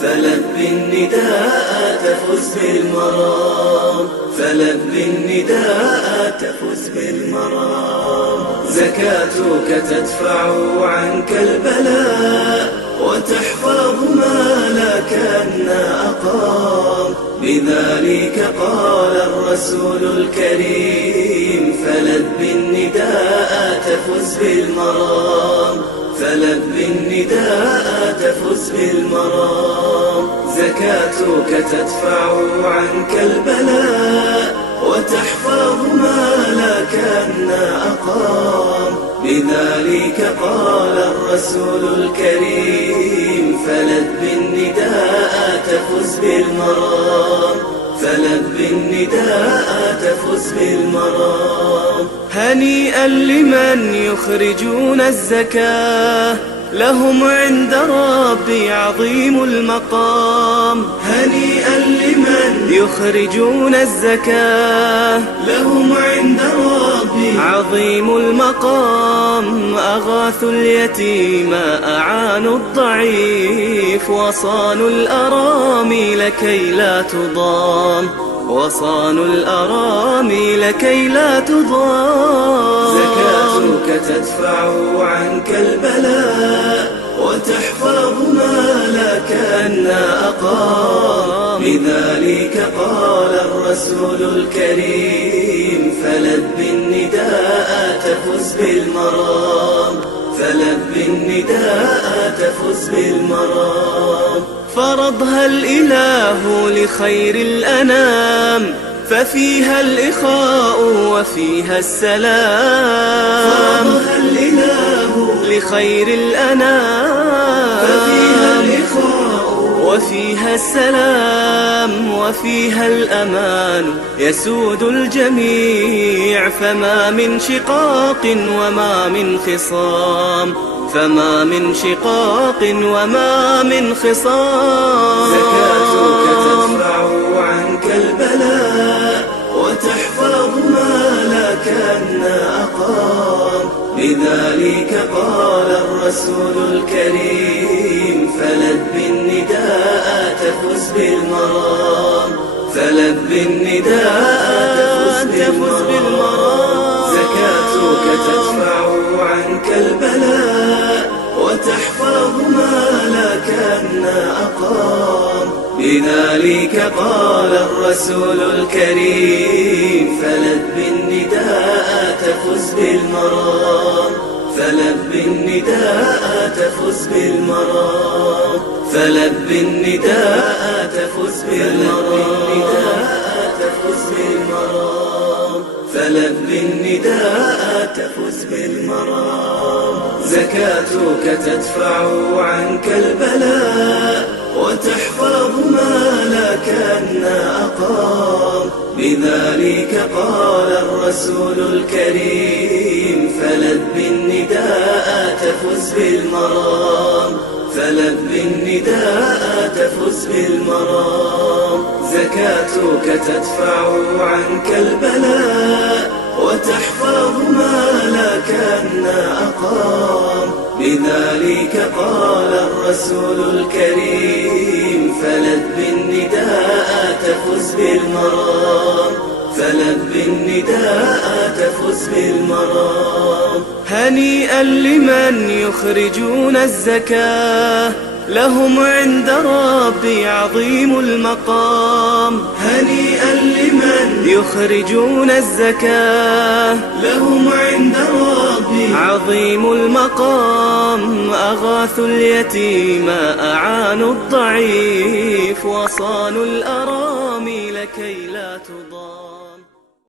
فلبي النداء تفز بالمرام، فلبي النداء تفز بالمرام. زكاتك تدفع عنك البلاء وتحفظ مالك أن أقام، بذلك قال الرسول الكريم فلبي النداء تفز بالمرام، فلبي النداء تفز بالمرام. زكاتك تدفع عنك البلاء وتحفظ مالك أن أقام، بذلك قال الرسول الكريم فلبي النداء تفز بالمرام، فلبي النداء تفز بالمرام. هنيئا لمن يخرجون الزكاة، لهم عند ربي عظيم المقام. هنيئا لمن يخرجون الزكاة، لهم عند ربي عظيم المقام. أغاثوا اليتيم أعانوا الضعيف، وصانوا الأرامل كي لا تضام، وصانوا الأرامل كي لا تضام. زكاتك تدفع عنك البلاء وتحفظ مالك أن أقام، بذلك قال الرسول الكريم فلبي النداء تفز بالمرام، فلبي النداء تفز بالمرام. فرضها الإله لخير الأنام، ففيها الإخاء وفيها السلام. فرضها الإله لخير الأنام، ففيها الإخاء وفيها السلام. وفيها الأمان يسود الجميع، فما من شقاق وما من خصام، فما من شقاق وما من خصام. زكاتك تدفع عنك البلاء وتحفظ مالك أن أقام، بذلك قال الرسول الكريم فلبي النداء تفز بالمرام، فلبي النداء تفز بالمرام. زكاتك تدفع عنك البلاء وتحفظ مالك أن أقام، بذلك قال الرسول الكريم فلبي النداء تفز بالمرام، فلبي النداء تفز بالمرام، فلبي النداء تفز بالمرام، تفز بالمرام، فلبي النداء تفز بالمرام. زكاتك تدفع عنك البلاء وتحفظ مالك أن أقام، بذلك قال الرسول الكريم فلبي النداء تفز بالمرام، فلبي النداء تفز بالمرام. زكاتك تدفع عنك البلاء وتحفظ مالك أن أقام، بذلك قال الرسول الكريم فلبي النداء تفز بالمرام، فلبي النداء تفز بالمرام. هنيئا لمن يخرجون الزكاة، لهم عند ربي عظيم المقام. هنيئا لمن يخرجون الزكاة، لهم عند ربي عظيم المقام. أغاثوا اليتيم أعانوا الضعيف، وصانوا الأرامل كي لا تضام.